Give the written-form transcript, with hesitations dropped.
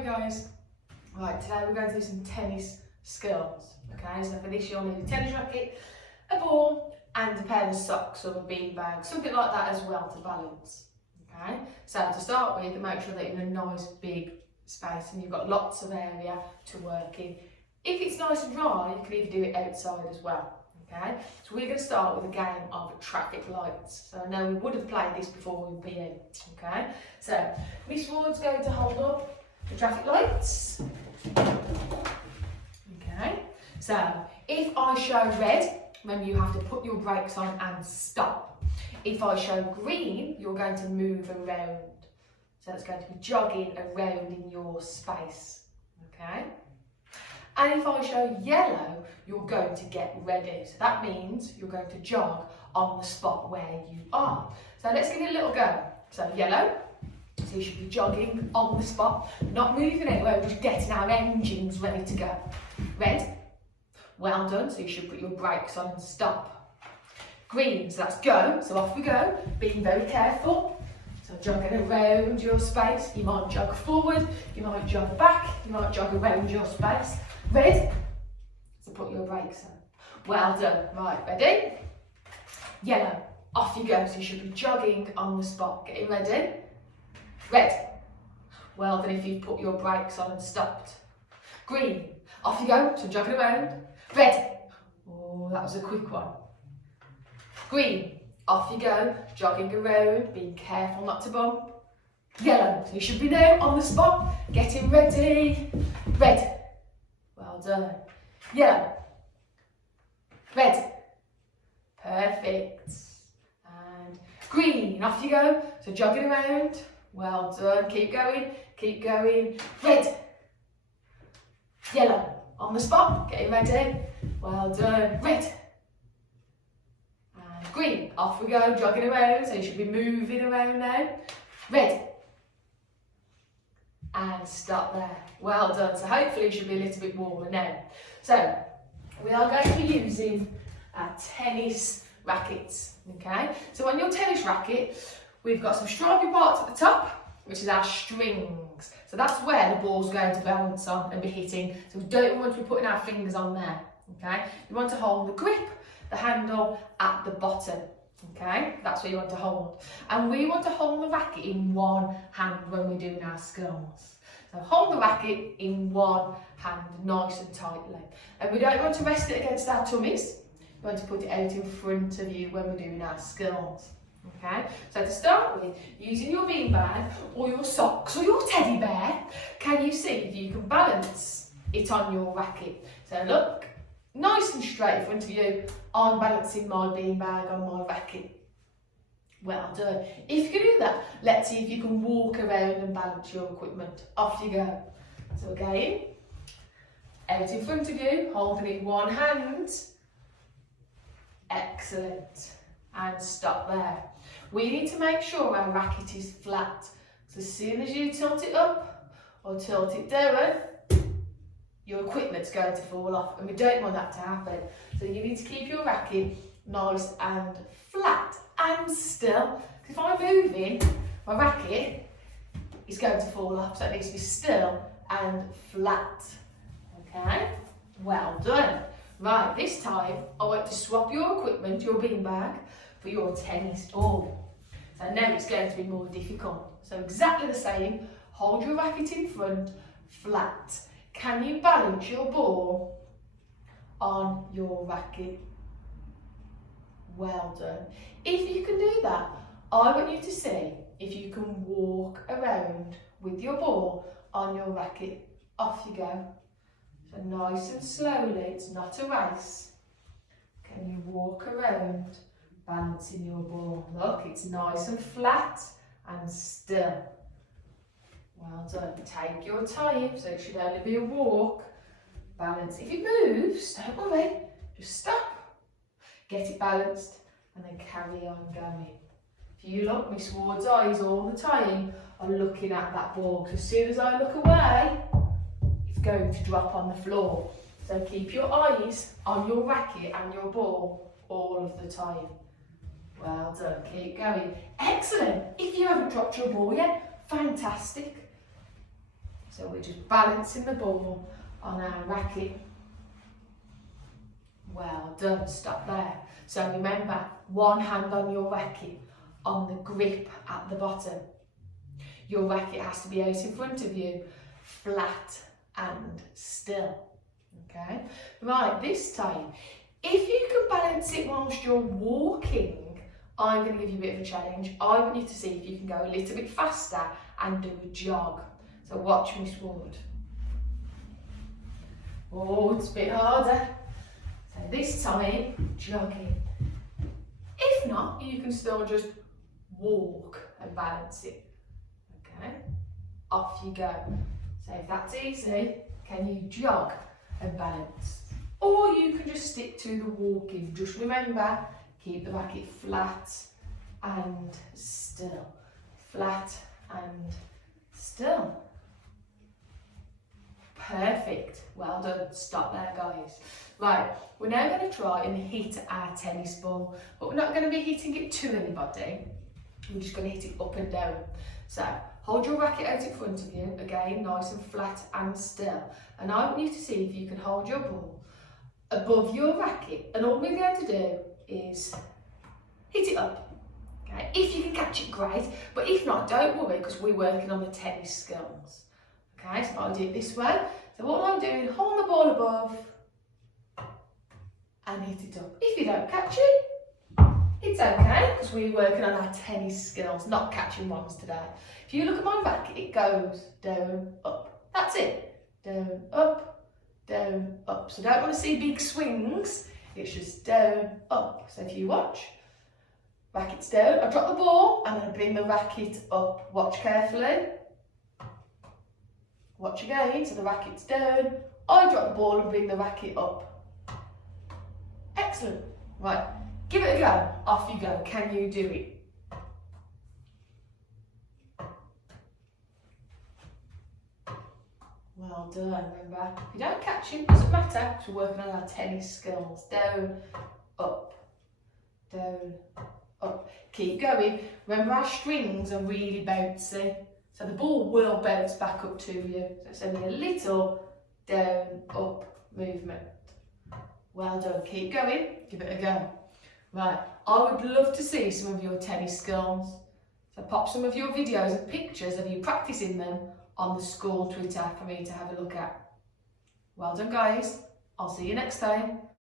Hi guys. Right, today we're going to do some tennis skills. Okay, so for this you'll need a tennis racket, a ball and a pair of socks or a beanbag, something like that as well to balance. Okay, so to start with, make sure that you're in a nice big space and you've got lots of area to work in. If it's nice and dry, you can even do it outside as well. Okay, so we're going to start with a game of traffic lights. So I know we would have played this before in PE. Okay, so Miss Ward's going to hold up the traffic lights. Okay, so if I show red, remember you have to put your brakes on and stop. If I show green, you're going to move around. So it's going to be jogging around in your space. Okay. And if I show yellow, you're going to get ready. So that means you're going to jog on the spot where you are. So let's give it a little go. So yellow, so you should be jogging on the spot, not moving anywhere, just getting our engines ready to go. Red, well done, so you should put your brakes on and stop. Green, so that's go, so off we go, being very careful. So jogging around your space, you might jog forward, you might jog back, you might jog around your space. Red, so put your brakes on. Well done. Right, ready? Yellow, off you go. So you should be jogging on the spot. Getting ready? Red, well done if you've put your brakes on and stopped. Green, off you go. So jogging around. Red, oh, that was a quick one. Green, off you go. Jogging around, being careful not to bump. Yellow, so you should be there on the spot. Getting ready. Red, well done. Yellow. Red. Perfect. And green. Off you go. So jogging around. Well done. Keep going. Keep going. Red. Yellow. On the spot. Getting ready. Well done. Red. And green. Off we go. Jogging around. So you should be moving around now. Red. And stop there. Well done. So hopefully you should be a little bit warmer now. So we are going to be using our tennis rackets. Okay. So on your tennis racket, we've got some stripy parts at the top, which is our strings. So that's where the ball's going to bounce on and be hitting. So we don't want to be putting our fingers on there. Okay. You want to hold the grip, the handle at the bottom. Okay, that's what you want to hold. And we want to hold the racket in one hand when we're doing our skills. So hold the racket in one hand, nice and tightly. And we don't want to rest it against our tummies. We want to put it out in front of you when we're doing our skills. Okay, so to start with, using your beanbag or your socks or your teddy bear, can you see if you can balance it on your racket? So look, nice and straight in front of you. I'm balancing my beanbag on my racket. Well done. If you can do that, let's see if you can walk around and balance your equipment. Off you go. So again, out in front of you, holding it in one hand. Excellent. And stop there. We need to make sure our racket is flat. So as soon as you tilt it up or tilt it down, your equipment's going to fall off, and we don't want that to happen. So you need to keep your racket nice and flat and still. If I'm moving, my racket is going to fall off, so it needs to be still and flat. Okay, well done. Right, this time I want to swap your equipment, your beanbag, for your tennis ball. So now it's going to be more difficult. So exactly the same, hold your racket in front, flat. Can you balance your ball on your racket? Well done. If you can do that, I want you to see if you can walk around with your ball on your racket. Off you go. So nice and slowly, it's not a race. Can you walk around balancing your ball? Look, it's nice and flat and still. Well done. Take your time, so it should only be a walk. Balance. If it moves, don't worry, just stop. Get it balanced and then carry on going. If you look, Miss Ward's eyes all the time are looking at that ball. Because as soon as I look away, it's going to drop on the floor. So keep your eyes on your racket and your ball all of the time. Well done. Keep going. Excellent. If you haven't dropped your ball yet, fantastic. So we're just balancing the ball on our racket. Well done, stop there. So remember, one hand on your racket, on the grip at the bottom. Your racket has to be out in front of you, flat and still. Okay, right, this time, if you can balance it whilst you're walking, I'm going to give you a bit of a challenge. I want you to see if you can go a little bit faster and do a jog. So watch Miss Ward. Oh, it's a bit harder. So this time, jogging. If not, you can still just walk and balance it. Okay, off you go. So if that's easy, can you jog and balance? Or you can just stick to the walking. Just remember, keep the racket flat and still. Flat and still. Perfect. Well done. Stop there, guys. Right, we're now going to try and hit our tennis ball, but we're not going to be hitting it to anybody. We're just going to hit it up and down. So hold your racket out in front of you, again, nice and flat and still. And I want you to see if you can hold your ball above your racket. And all we're going to do is hit it up. Okay, if you can catch it, great. But if not, don't worry, because we're working on the tennis skills. Okay, so I'll do it this way. So what I'm doing, hold the ball above and hit it up. If you don't catch it, it's okay, because we're working on our tennis skills, not catching ones today. If you look at my racket, it goes down, up. That's it. Down, up, down, up. So don't want to see big swings. It's just down, up. So if you watch, racket's down, I drop the ball, and I bring the racket up. Watch carefully. Watch again, so the racket's down. I drop the ball and bring the racket up. Excellent. Right, give it a go. Off you go. Can you do it? Well done. Remember, if you don't catch it, doesn't matter, because we're working on our tennis skills. Down, up, down, up. Keep going. Remember, our strings are really bouncy, so the ball will bounce back up to you. So it's only a little down, up movement. Well done. Keep going. Give it a go. Right, I would love to see some of your tennis skills. So pop some of your videos and pictures of you practicing them on the school Twitter for me to have a look at. Well done, guys. I'll see you next time.